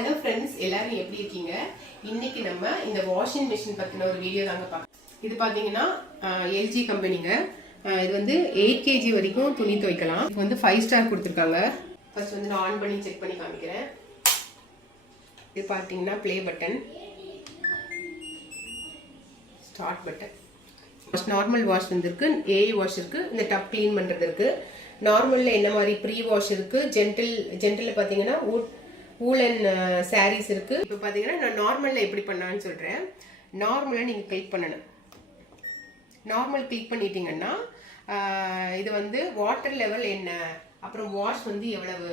Hello friends, எல்லாரும் எப்படி இருக்கீங்க? இன்னைக்கு நம்ம இந்த வாஷிங் மிஷின் பத்தின ஒரு வீடியோ தாங்க பார்க்கலாம். இது பாத்தீங்கன்னா எல்ஜி கம்பெனிங்க. இது வந்து 8 kg வரைக்கும் துணி துவைக்கலாம். இது வந்து 5 ஸ்டார் கொடுத்துருக்காங்க. ஃபர்ஸ்ட் வந்து நான் ஆன் பண்ணி செக் பண்ணி காமிக்கிறேன். இது பாத்தீங்கன்னா play button, start button. Normal wash வந்துருக்கு, ஏஐ வாஷ் இருக்கு, இந்த டப் கிளீன் பண்றது இருக்கு. நார்மல்ல என்ன மாதிரி ப்ரீ வாஷ் இருக்கு, ஜென்டல்ல பாத்தீங்கன்னா வூலன் சாரீஸ் இருக்கு. இப்போ பாத்தீங்கன்னா நான் நார்மல்ல எப்படி பண்ணான்னு சொல்றேன். நார்மலா நீங்க கிளிக் பண்ணணும். நார்மல் கிளிக் பண்ணிட்டீங்கன்னா இது வந்து வாட்டர் லெவல் என்ன, அப்புறம் வாஷ் வந்து எவ்வளவு,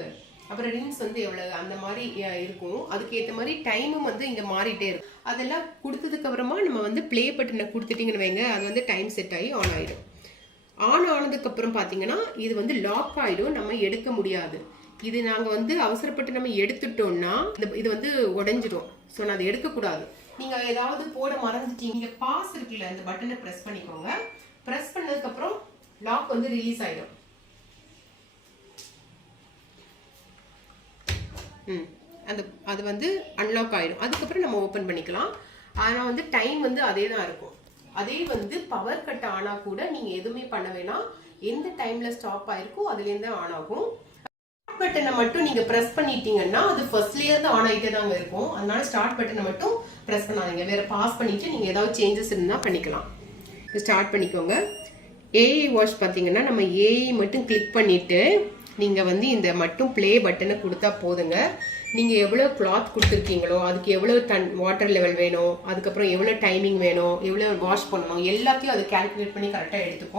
அப்புறம் ரின்ஸ் வந்து எவ்வளவு, அந்த மாதிரி இருக்கும். அதுக்கேற்ற மாதிரி டைமும் வந்து இங்க மாறிட்டே இருக்கும். அதெல்லாம் கொடுத்ததுக்கு அப்புறமா நம்ம வந்து ப்ளே பட்டனை கொடுத்துட்டீங்கன்னு வைங்க, அது வந்து டைம் செட் ஆகி ஆன் ஆயிடும். ஆன் ஆனதுக்கு அப்புறம் பாத்தீங்கன்னா இது வந்து லாக் ஆயிடும், நம்ம எடுக்க முடியாது. இது நாங்க வந்து அவசரப்பட்டு நம்ம எடுத்துட்டோம்னா இது வந்து உடைஞ்சிடும். ஸோ நான் அதை எடுக்கக்கூடாது. நீங்க ஏதாவது போட மறந்துட்டீங்க, பாஸ் இருக்குல்ல, அந்த பட்டனை பிரஸ் பண்ணிக்கோங்க. பிரஸ் பண்ணதுக்கு அப்புறம் லாக் வந்து ரிலீஸ் ஆயிடும். அது வந்து அன்லாக் ஆயிடும். அதுக்கப்புறம் நம்ம ஓபன் பண்ணிக்கலாம். ஆனா வந்து டைம் வந்து அதே தான் இருக்கும். அதே வந்து பவர் கட் ஆனா கூட நீங்க எதுவுமே பண்ண வேணாம். எந்த டைம்ல ஸ்டாப் ஆயிருக்கோ அதுல இருந்து ஆன் ஆகும். பட்டனை மட்டும் நீங்க பிரஸ் பண்ணிட்டீங்கன்னா அது ஃபர்ஸ்ட்லயே இருந்து ஆன் ஆகிட்டே தாங்க இருக்கும். அதனால ஸ்டார்ட் பட்டனை மட்டும் பிரஸ் பண்ணாதீங்க. வேற பாஸ் பண்ணிட்டு நீங்க ஏதாவது சேஞ்சஸ் இருந்தா பண்ணிக்கலாம். ஸ்டார்ட் பண்ணிக்கோங்க. ஏஐ வாஷ் பாத்தீங்கன்னா நம்ம ஏஐ மட்டும் கிளிக் பண்ணிட்டு நீங்க வந்து இந்த மட்டும் ப்ளே பட்டனை கொடுத்தா போதுங்க. நீங்க எவ்வளவு கிளாத் கொடுத்துருக்கீங்களோ அதுக்கு எவ்வளவு வாட்டர் லெவல் வேணும், அதுக்கப்புறம் எவ்வளவு டைமிங் வேணும், எவ்வளவு வாஷ் பண்ணணும், எல்லாத்தையும் அது கால்குலேட் பண்ணி கரெக்டா எடுத்துக்கும்.